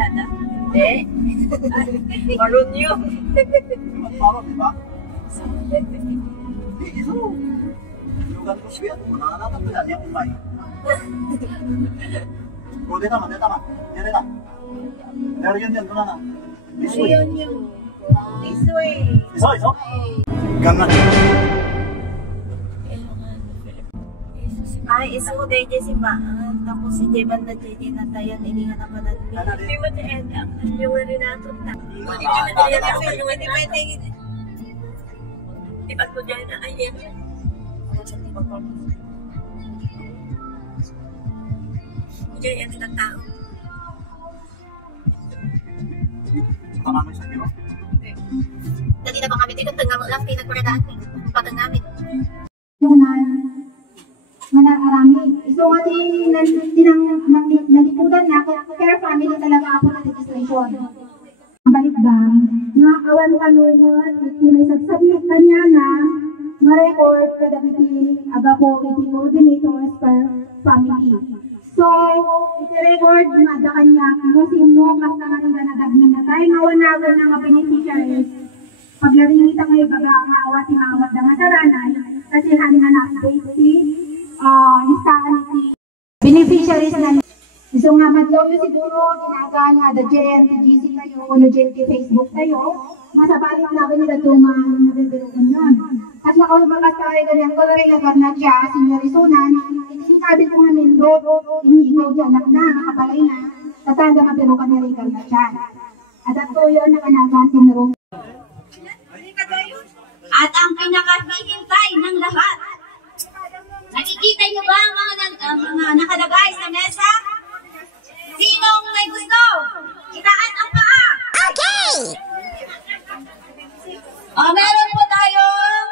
barkada? Hindi. Maroon yun. Parang, di ba? Hindi, ito. Lugan ko siya. Nakanatak ko yan. Yan umay. O, dito man. Yan dito. Meron yun. Doon na. This way. This way. Iso. Gangan. Ay, iso ko dahil si Maan. Tapos si Jeban na Jeji na tayo. Hindi nga naman natin. Hindi mo tayo. Yung Renato na. Hindi mo tayo. Ibat ko dyan na ayun. Diyan yan ng tao. Tama mo sa biro? Dati na ba kami dito? Tanggang lang, pinagparadaan. Patang namin. Arami. So, nga naliputan na, care family talaga ako na registration. Ang balikdan, nga awan ka naman, may submit ka niya na ma-record kada iti aga po iti coordinators per family. So, iti-record mada kanya kung sino basta nga nang nanadagmin na tayo nga wanagan na nga beneficiaries. Paglaringita ngayon baga nga awat tinawad na nga saranay kasi hani nga na-update si listahan iti beneficiaries na. So nga madlaw yun siguro ginagaan nga the JNTGC kayo o JNT Facebook kayo masabalit namin nila tumang nabibirukan yun. At lakol magkastari ganyan ko rin agar na siya sinyorisunan itinikabil ko nga nindro inigaw dyan na nakabalay na tatanda mabirukan niya rin na siya. At ato yun nakanagaan tinuro. At ang pinakahihintay ng lahat, nakikita niyo ba ang mga nakalagay sa mesa? Sinong may gusto? Itaas ang paa! Okay! Meron po tayong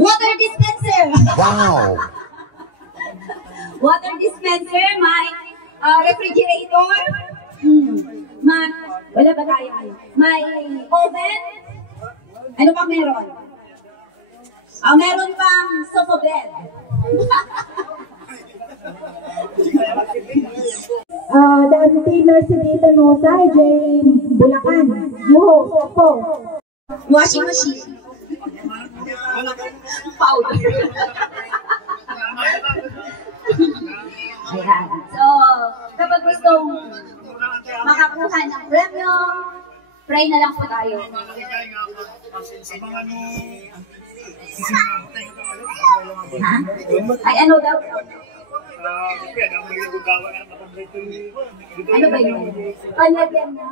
water dispenser. Wow! Water dispenser, may refrigerator. Wala ba tayo? May oven. Ano pang meron? Meron pang sofa bed. The container si dito no sa Bulacan. Yuho, po. Washing machine. Powder. Ayan. So, kapag gustong makakuha ng premyo, pray na lang po tayo. Ha? Ay, ano daw? Ano ba yun? Palagyan na.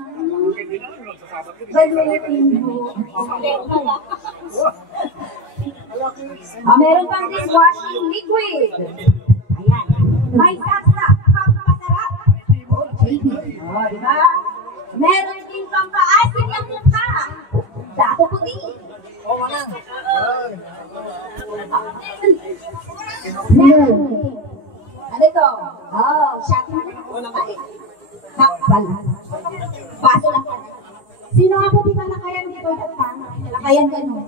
Balulatin mo. Meron pang dishwashing liquid. Ayan. May sasa. Pampasarap. Diba? Meron din pampaasin ng mukha. Dato puti. Meron. Ano ito? Shot. Takbal. Baso lang. Sino nga po di ba nakayan dito? Nakayan ka no?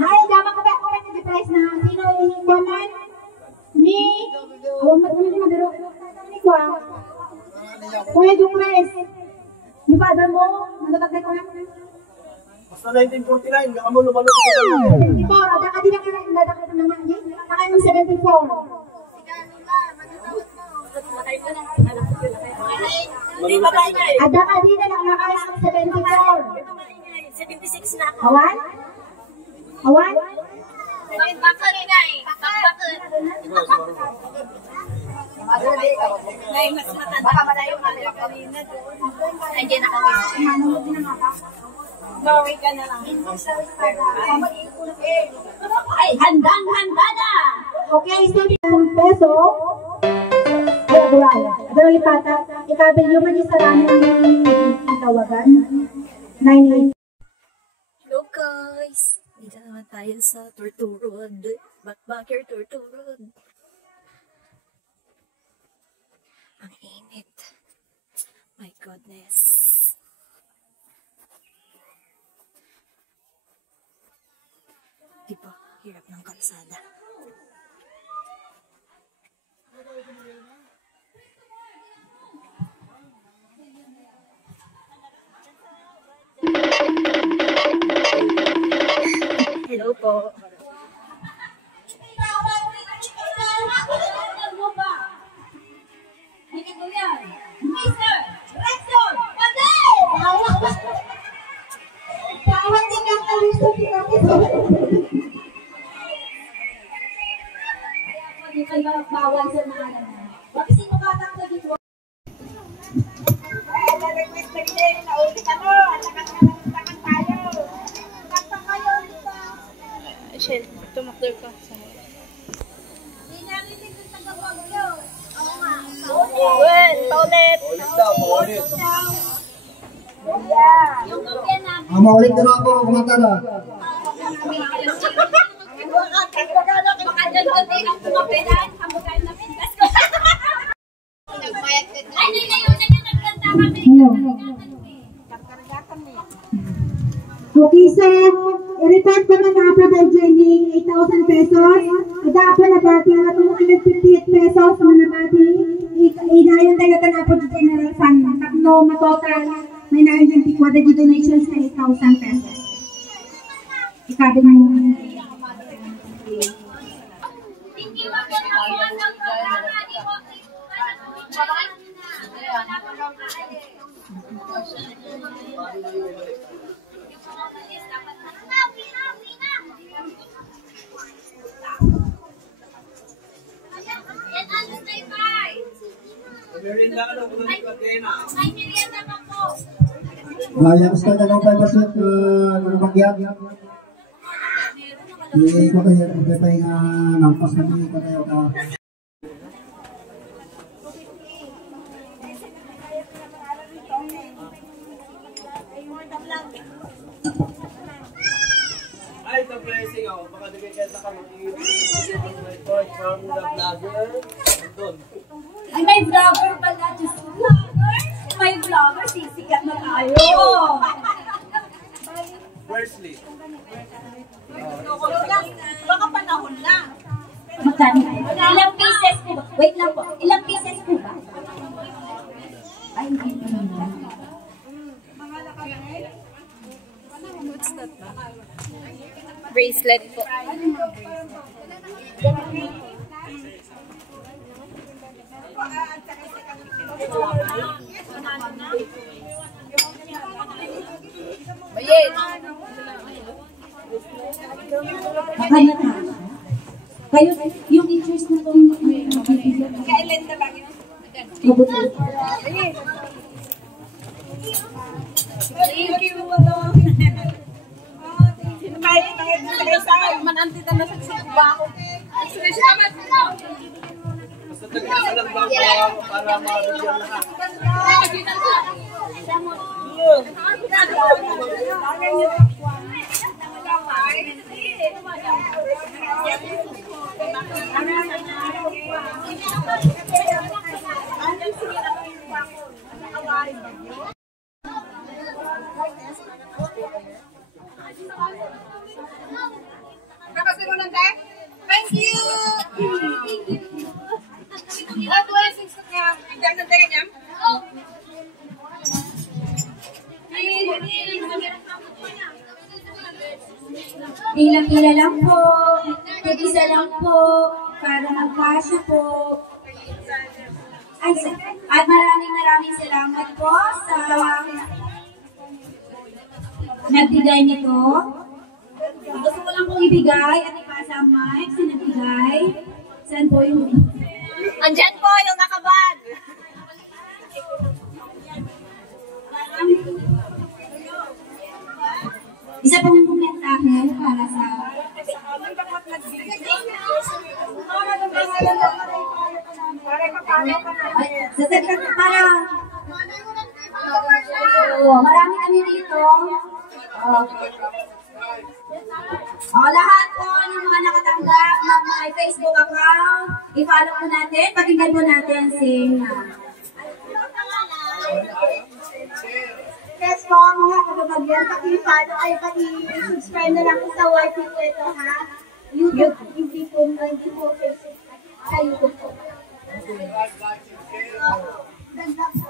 Ay, dapat ka ba ako may nag-price na sino yung paman ni mat naman yung madero ni Kwa Kuya Jungles ni father mo natatagay ko lang Basta 1949, gaka mo lumalot ko sa 74, ada ka din ang nadakit ng mga niya nakay ng 74 Hindi pa ba niya eh? ada ka din ang nakay ng 74 76 na ako. Awan? Awan? Bakbakal na eh. Bakbakal. May mas matanda pa pala yung camera kanina. Nandiyan ako. Norway ka na lang. Ay, handang-handa na! Okay, so peso. Ay, aguraya. Pero lipata, ikabil yung manisarami ng tawagan. 98. Hello guys! Dito naman tayo sa Tortue Road. Backbacker Tortue Road. Ang init. My goodness. Diba? Hirap ng kalsada. Hello po. Mr. Rexon Padel! Bawat tingkang kaluso Hindi kayo bawal sa mga alam na. Wag sino katang na dito. Shell, tumakbo ka. Hinangitin ko sa gawagyo. Oo nga. Well, paulit. Ulit daw, paulit. Yung kopya namin. Maulit na ako, kumatala. Baka dyan kundi ang pumapilan. Hambukan na pindas ko. Ay, nilayon na yung nagkanta kami. Okay, sir. I-report ko na po by Jenny, 8,000 pesos. Ada po na bati na 258 pesos na nabati. Inayon tayo na po sa general fund. Tatlo matotal. May na-urgent tikwada di donations na 8,000 pesos. Ikabi mo. Hindi mo po nakuha ng programa. Di mo. Yan ang stay-by. Merienda ka na, kung hindi ka tena. Ay, merienda pa po. Yang gusto na lang tayo pasok ng bagyan. Ko kayo magpapahinga ng pas kami ko tayo ka. Ay, the blessing ako. Baka nagkikita ka mag-report from the vlogger. Doon. Ay, may vlogger pala. Diyos ko, vlogger. May vlogger. Sisikat na tayo. Firstly. Baka panahon na. Magkano? Ilang pieces po ba? Wait lang po. Ilang pieces po ba? Ay, hindi pa. Bracelet po. Bayin. Kaya na. Kayo, yung interest na itong Kailan na ba? mabuti. Thank you. Manantita na sa ba ako. Basta tagkasalang bago para mabigyan lahat. Thank you! What blessings ka kaya? Higdan na tayo niya? Pila-pila lang po. Tig-isa lang po. Para magkasya po. Ay, at maraming salamat po sa nagbigay nito. Gusto ko lang pong ibigay at ipasa ang mic sa nagbigay. Saan po yung... Andyan po yung nakabag. Isa pong komentahe para sa... Para... Marami kami dito. Lahat po ng mga nakatanggap na may Facebook account, i-follow po natin, pakinggan po natin si... Yes po, mga kababagyan, paki-follow ay paki-subscribe na lang po sa YT po ito, ha? YouTube, hindi po Facebook, sa YouTube po. Ganda po.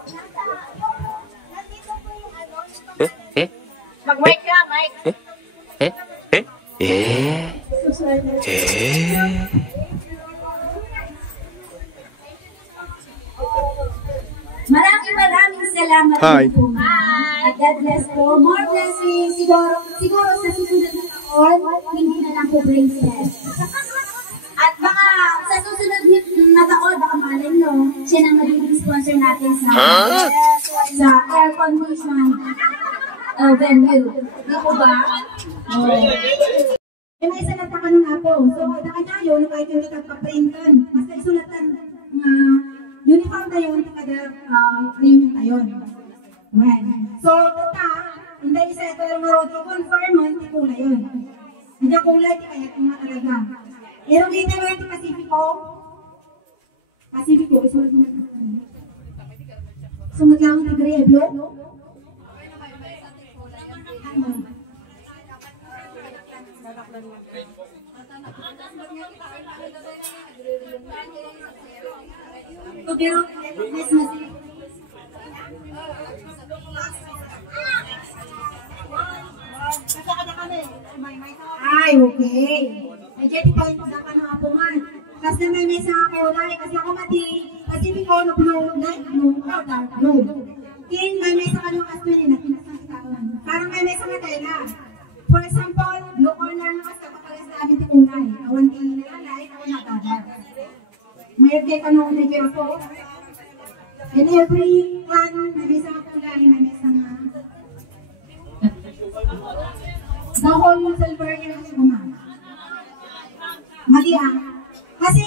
Nandito po yung ano, Mag-mic ka, Mike. Maraming salamat Hi. po. At God bless po. More blessings. Siguro sa susunod na taon, hindi na lang po bracelet. At baka sa susunod na taon, baka malay nyo, siya nang magiging sponsor natin sa air condition venue. Di po ba? May isa lang taka ng apo. So, taka niya yun, kahit hindi nagpa-printan. Mas naisulatan nga uniform na yun, kada reunion tayon. Well, so, tata, hindi isa ito yung maroti confirm, hindi kulay yun. Hindi kulay, di kaya kung talaga. Pero dito mo yung Pacifico. Pacifico, isulat mo. Sumat lang ang tigre, blue. Ay, okay. Ay, dyan ito yung pagdakan ng apungan. Kasi naman may sa kulay. Kasi ako mati, Pacifico, no blue, light blue, or dark blue. Kin, may sa kanyang kastuli na pinasasitawan. Parang may sa katela. For example, blue corner na kasi kapag sa amin kulay. Awan kayo nilalay, awan nagdadar. Mayroon kayo kanong nagkira po. And every one, may sa kulay, may sa nga. The whole silver yung sumama. Mali kasi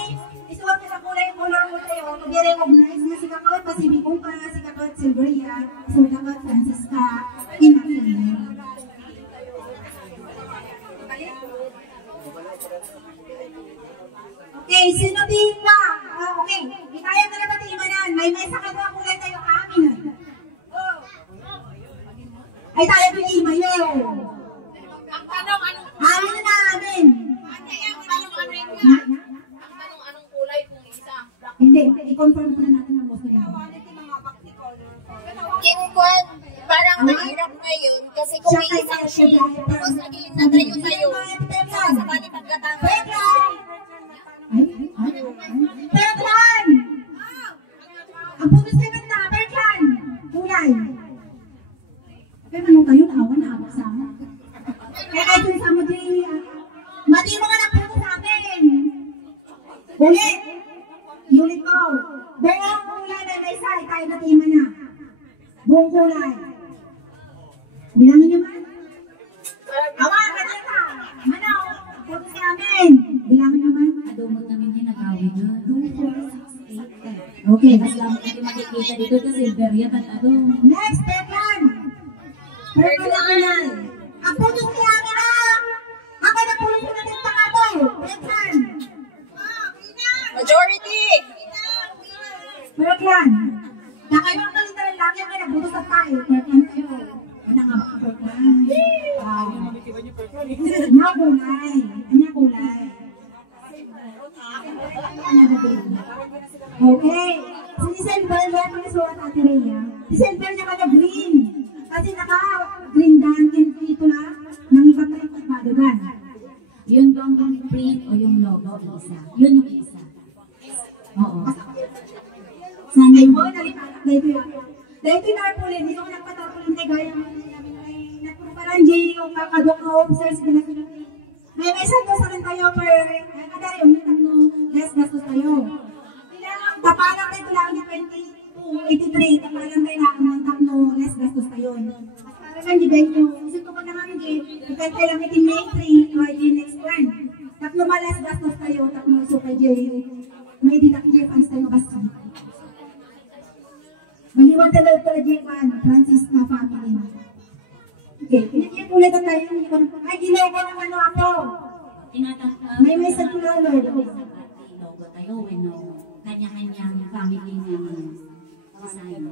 isuot ka sa kulay mo tayo, mag-recognize na si Kakawat Pacifico pa, si Kakawat Silveria, si Kakawat Francisca, Kinakilin. Okay, sino din ka? Okay, ikaya ka na pati imanan. May mesa ka na kulay tayo amin. Ay tayo pinima yun. Ang tanong, anong Amin na amin. anong kulay kung isa? Hindi, i-confirm muna natin ang gusto niya. Kinkuan, parang mahirap ngayon kasi kung may isang shade, tapos naging natayo sa'yo, sa bali pagkatapos. Bertran! Ang puto sa iba na, Bertran! Kulay! Pero anong tayo, naawa sa amin. Kaya kahit yung sa mo, mati mo nga nagputo sa amin! Ulit! Ulit ko! Dahil ang kulay na may isa, tayo natima na. Buong kulay. Bilangin niyo man. Awa, ganyan ka! Manaw! Puto sa amin! Bilangin niyo man. Adumot namin din nag-awin na. Okay. Mas lamang natin makikita dito sa Silveria at ano. Next, Bertran! Bertran! Ang puto sa amin na! Ako na pulo ko natin pa nga to! Bertran! Majority! Bertran! Nakaiba ang kalindaran lagi ang nagbuto sa tayo. Bertran kayo. Ano nga ba ang Bertran? Anya kulay. Anya kulay. Okay. Si Silver, yan ang isulat natin Rhea. Si Silver niya kaya green. Kasi naka-green dan, dito lang. Nang iba pa yung madugan. Yun ba ang print o yung logo isa? Yun yung isa. Oo. Sunday mo, nalipanak na ito yan. Dahil ito yung tarpaulin, hindi ko nagpatarpaulin tayo gaya ng nagpaparan yung kakadok na officers. May mesa ko sa rin tayo per kadari yung less gastos tayo. Tapalang tayo lang yung 2283, tapalang tayo lang ang tapno less gastos tayo. Para kan di benyo, isip ko pa naman di, ikay tayo lang itin May 3 or di next one. Tapno ma less gastos tayo, tapno iso kay Jay, may dinak Jay fans tayo basi. Maliwan talaga pala Jay fan, Francis na family. Okay, hindi yung ulit ang tayo, ay ginawa ko naman ano ako. May sa tulalo. Logo tayo, no? Kanya-kanyang family ng design.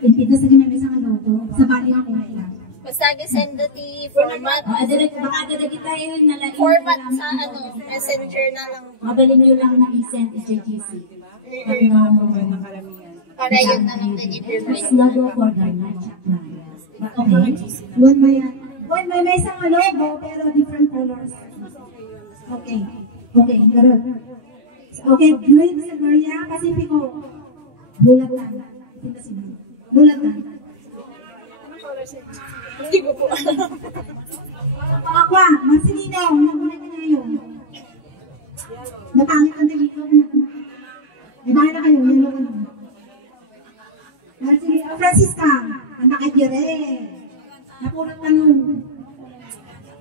Impita sa ginamit sa logo, sa bali ng kulay lang. Basta send the format. Baka dadagi tayo nalagay. Format sa messenger na lang. Mabalik nyo lang na i-send sa GC. Para yun na lang din i-prevent. Logo for the night. Okay. Buwan ba yan? When may mesa ang logo, pero different colors. Okay. Okay, ganun. Okay, Green Silveria, Pacifico. Lulatan. Lulatan. Hindi ko po. Aqua, Marcelino, nagulat na ngayon. Napangit ang dito. May bakit na kayo, yellow ka naman. Marcelino, Francisca, ang nakikire. Napulat ka nun.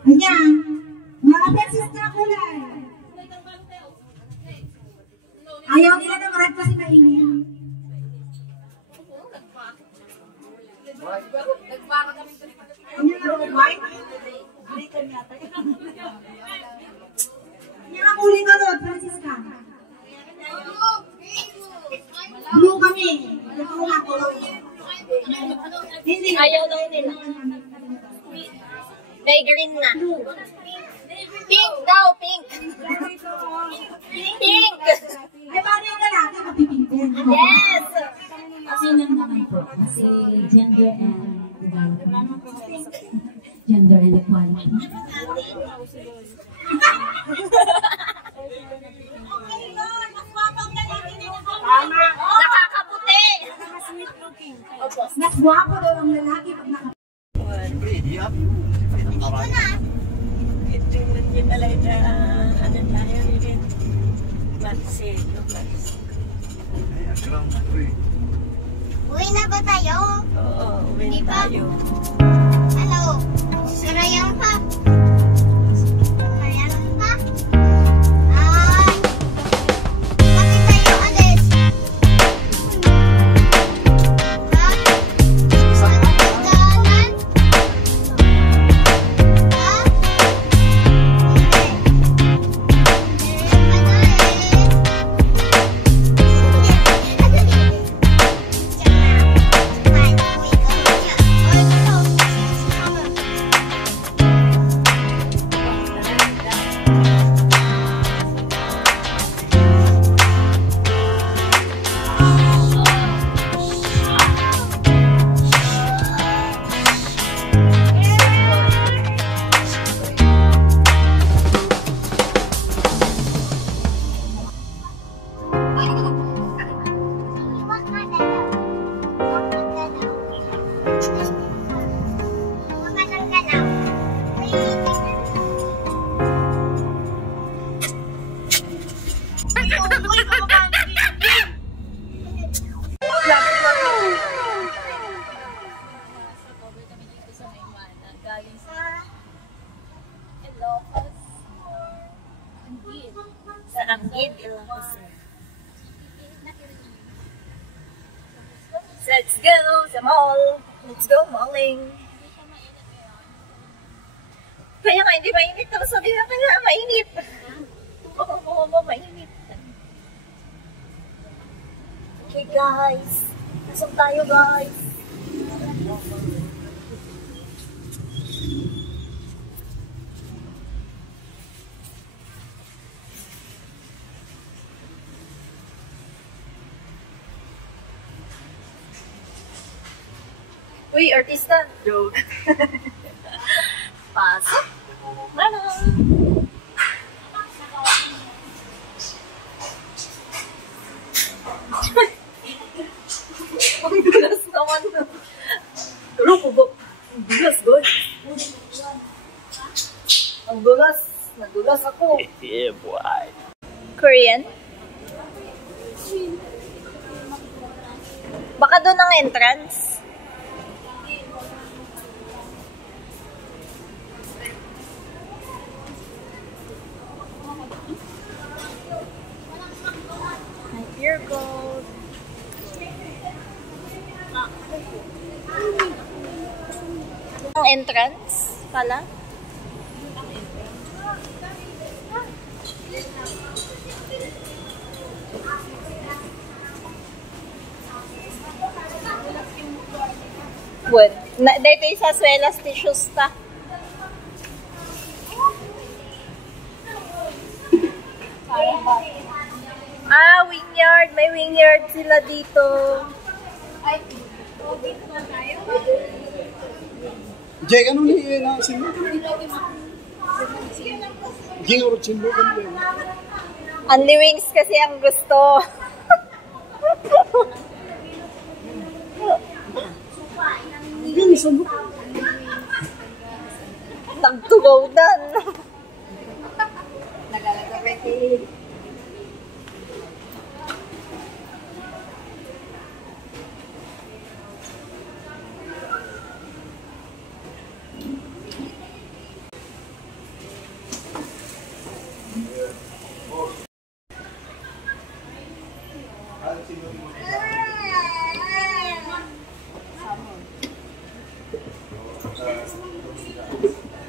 Ayan, mga Francisca kulay. Ayaw nila ng red kasi mainit. Ano na white? Yan ang uli ko doon, Francisca. Blue kami. Hindi. Ayaw daw nila. May green na. Pink daw, pink. Pink. Ay, paano yung lalaki mapipintin? Yes. Kasi lang naman po, kasi gender and development, gender and equality. Nakakaputi. Mas guwapo daw ang lalaki pag nakaputi. Hindi pala ito, ano tayo rin. Marcelo. Uwi na ba tayo? Oo, uwi Di ba? tayo. Hello? Sarayang pa? Sarayang pa? Ay! Bakit tayo alis? Ha? Dalan? Ha? Sa Anggid, Ilocos. Let's go sa mall. Let's go malling. Kaya nga hindi mainit. Tapos sabi na kaya mainit. Mainit. Okay guys. Nasaan tayo guys? Uy, artista. Joke. Pasok. Ano? Ang dulas naman. Pero kubok. Ang dulas, God. Ang dulas. Nadulas ako. Yeah, boy. Korean? Baka doon ang entrance. Pure gold. Ang entrance pala. Wood. Dito yung sa Suelas tissues ta. Ah, wingyard. May wingyard sila dito. Jay, ano ni na sinlo? Ging or sinlo kan ba? Only wings kasi ang gusto. Ging sinlo. Nagtugaw dan. Nagalagapit.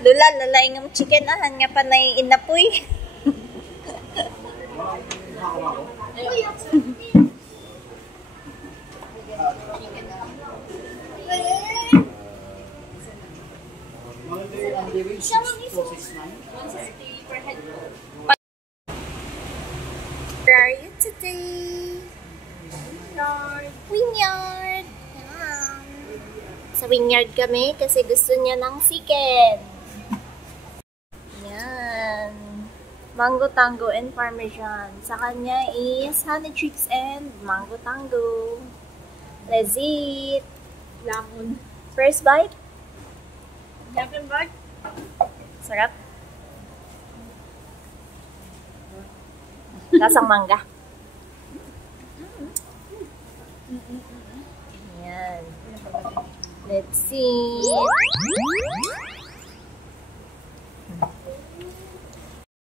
Lula, lalaing ang chicken ahan nga panay inapoy. Where are you today? Vineyard. Sa vineyard kami kasi gusto niya ng chicken. Yan. Mango tango and parmesan. Sa kanya is honey chicks and mango tango. Let's eat. Lamon. First bite. Second bite. Sarap. Lasang mangga. Yan. Let's see.